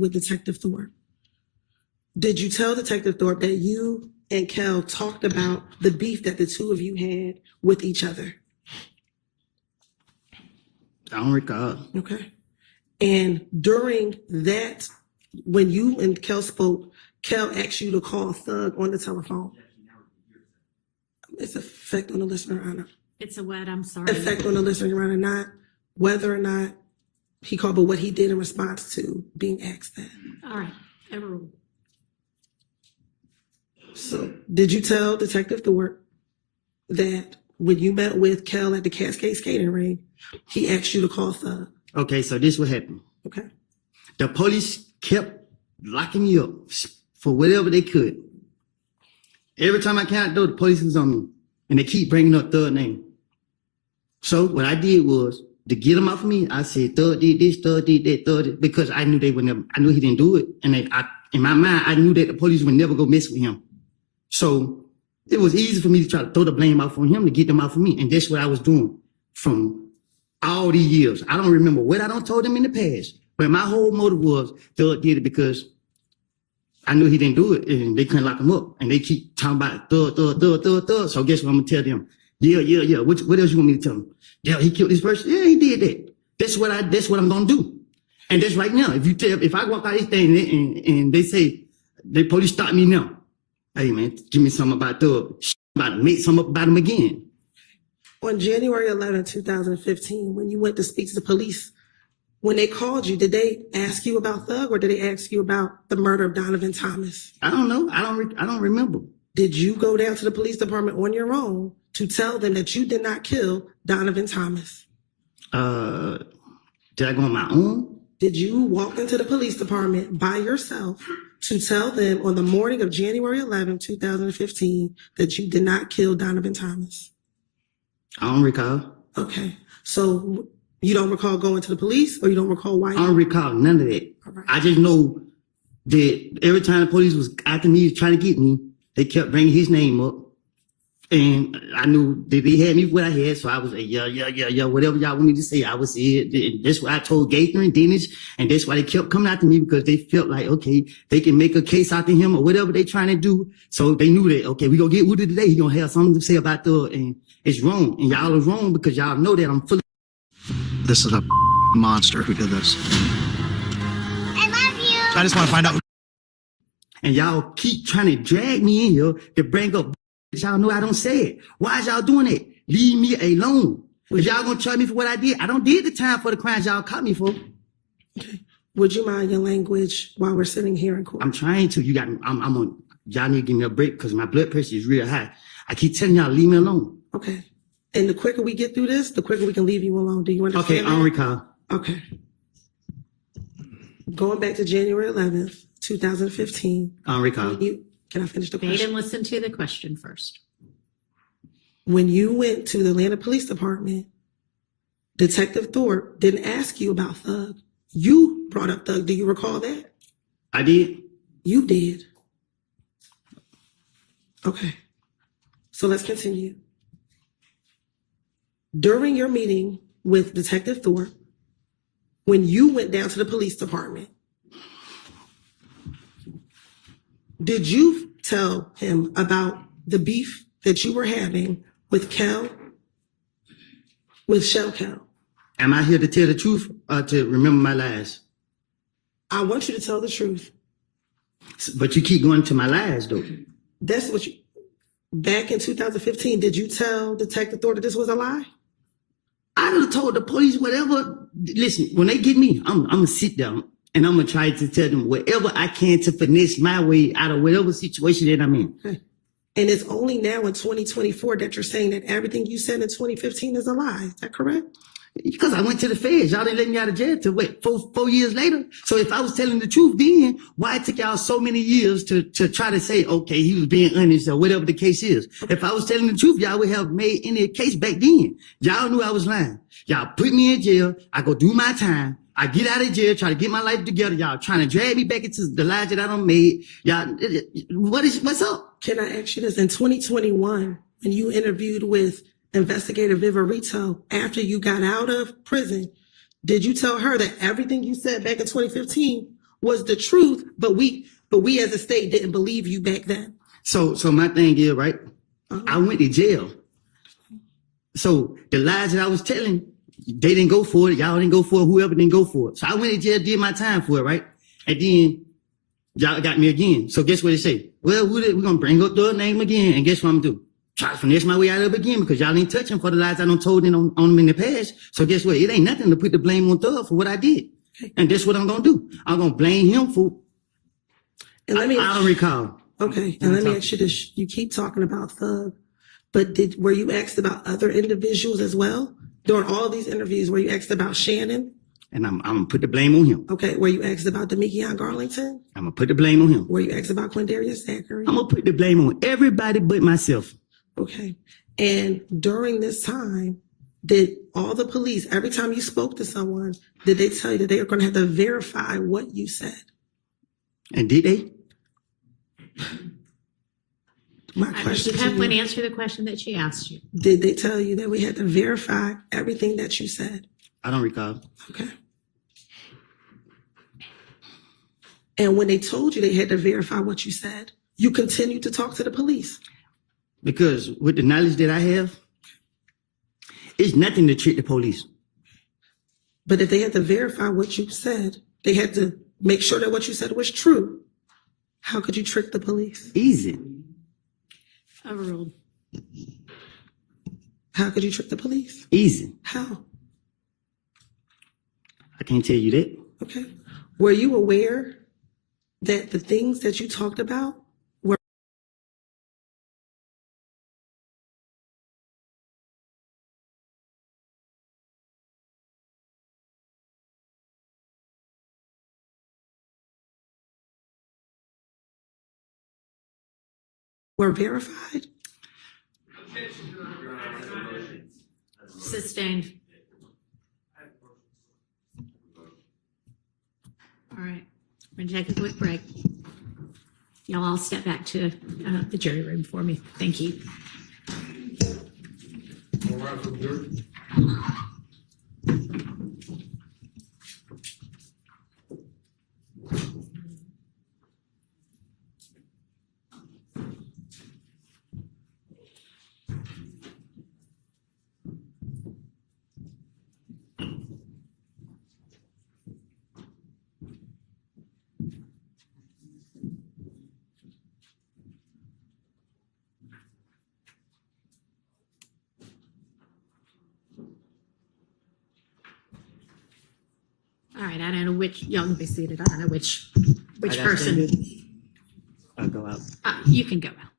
with Detective Thorpe. Did you tell Detective Thorpe that you and Kel talked about the beef that the two of you had with each other? I don't recall. Okay. And during that, when you and Kel spoke, Kel asked you to call Thug on the telephone. It's effect on the listener, Anna. It's a what? I'm sorry. Effect on the listener, Anna, not whether or not he called, but what he did in response to being asked that. All right. Overruled. So, did you tell Detective Thorpe that when you met with Kel at the Cascade skating ring, he asked you to call Thug? Okay, so this what happened. Okay. The police kept locking me up for whatever they could. Every time I came out the door, the police was on me, and they keep bringing up Thug's name. So what I did was, to get him off of me, I said, Thug did this, Thug did that, Thug did, because I knew they would never, I knew he didn't do it. And in my mind, I knew that the police would never go mess with him. So it was easy for me to try to throw the blame off on him to get them off of me. And that's what I was doing from all these years. I don't remember what I done told them in the past, but my whole motive was Thug did it because I knew he didn't do it and they couldn't lock him up. And they keep talking about Thug, Thug, Thug, Thug, Thug. So guess what I'm gonna tell them? Yeah. What else you want me to tell them? Yeah, he killed this person. Yeah, he did that. That's what I'm gonna do. And that's right now. If I walk out this thing and they say the police stop me now, hey man, give me something about Thug. About to make something up about him again. On January 11, 2015, when you went to speak to the police, when they called you, did they ask you about Thug or did they ask you about the murder of Donovan Thomas? I don't know. I don't remember. Did you go down to the police department on your own to tell them that you did not kill Donovan Thomas? Did I go on my own? Did you walk into the police department by yourself to tell them on the morning of January 11, 2015, that you did not kill Donovan Thomas? I don't recall. Okay. So you don't recall going to the police or you don't recall why? I don't recall none of that. Right. I just know that every time the police was after me, trying to get me, they kept bringing his name up. And I knew that they had me what I had, so I was like, yeah, whatever y'all want me to say, I would say it. And that's what I told Gaither and Dennis, and that's why they kept coming after me, because they felt like, okay, they can make a case out to him or whatever they trying to do. So they knew that, okay, we gonna get Woody today, he gonna have something to say about Thug, and it's wrong. And y'all are wrong because y'all know that I'm fully. This is a monster who did this. I love you. I just want to find out. And y'all keep trying to drag me in here to bring up y'all know I don't say it. Why is y'all doing it? Leave me alone. If y'all gonna charge me for what I did, I don't did the time for the crimes y'all caught me for. Okay. Would you mind your language while we're sitting here in court? I'm trying to. I'm on. Y'all need to give me a break because my blood pressure is real high. I keep telling y'all, leave me alone. Okay. And the quicker we get through this, the quicker we can leave you alone. Do you understand? Okay, I don't recall. Okay. Going back to January 11th, 2015. I don't recall. Can I finish the Wait question? and listen to the question first. When you went to the Atlanta Police Department, Detective Thorpe didn't ask you about Thug. You brought up Thug. Do you recall that? I did. You did. Okay. So let's continue. During your meeting with Detective Thorpe, when you went down to the police department, did you tell him about the beef that you were having with Shell Kel? Am I here to tell the truth or to remember my lies? I want you to tell the truth. But you keep going to my lies, though. That's what you, back in 2015, did you tell Detective Thorpe that this was a lie? I would have told the police whatever. Listen, when they get me, I'm going to sit down and I'm going to try to tell them whatever I can to finesse my way out of whatever situation that I'm in. Okay. And it's only now in 2024 that you're saying that everything you said in 2015 is a lie. Is that correct? Because I went to the feds. Y'all didn't let me out of jail till wait, four years later. So if I was telling the truth then, why it took y'all so many years to try to say, okay, he was being honest or whatever the case is. If I was telling the truth, y'all would have made any case back then. Y'all knew I was lying. Y'all put me in jail. I go do my time. I get out of jail, try to get my life together. Y'all trying to drag me back into the lies that I done made. Y'all, what's up? Can I ask you this? In 2021, when you interviewed with Investigator Viverito after you got out of prison, did you tell her that everything you said back in 2015 was the truth, but we as a state didn't believe you back then. So my thing is, right? I went to jail. So the lies that I was telling, they didn't go for it. Y'all didn't go for it. Whoever didn't go for it. So I went to jail, did my time for it, right? And then y'all got me again. So guess what they say? Well, we're going to bring up the name again. And guess what I'm going to do? Try to finesse my way out of it again because y'all ain't touching for the lies I done told on them in the past. So guess what? It ain't nothing to put the blame on Thug for what I did. And that's what I'm going to do. I'm going to blame him for. And let me I don't recall. Okay, and let me ask you this. You keep talking about Thug, but were you asked about other individuals as well? During all these interviews, were you asked about Shannon? And I'm going to put the blame on him. Okay, were you asked about Demekion Garlington? I'm going to put the blame on him. Were you asked about Quindarius Zachary? I'm going to put the blame on everybody but myself. Okay, and during this time, did all the police, every time you spoke to someone, did they tell you that they were going to have to verify what you said? And did they? My You question have to one you, answer the question that she asked you. did they tell you that we had to verify everything that you said? I don't recall. Okay. And when they told you they had to verify what you said, you continued to talk to the police. Because with the knowledge that I have, it's nothing to trick the police. But if they had to verify what you said, they had to make sure that what you said was true. How could you trick the police? Easy. Overruled. How could you trick the police? Easy. How? I can't tell you that. Okay. Were you aware that the things that you talked about were verified? Sustained. All right, we're gonna take a quick break. Y'all all step back to the jury room for me. Thank you. All right, I don't know which, y'all can be seated. I don't know which I gotta person. stand it? I'll go out. You can go out.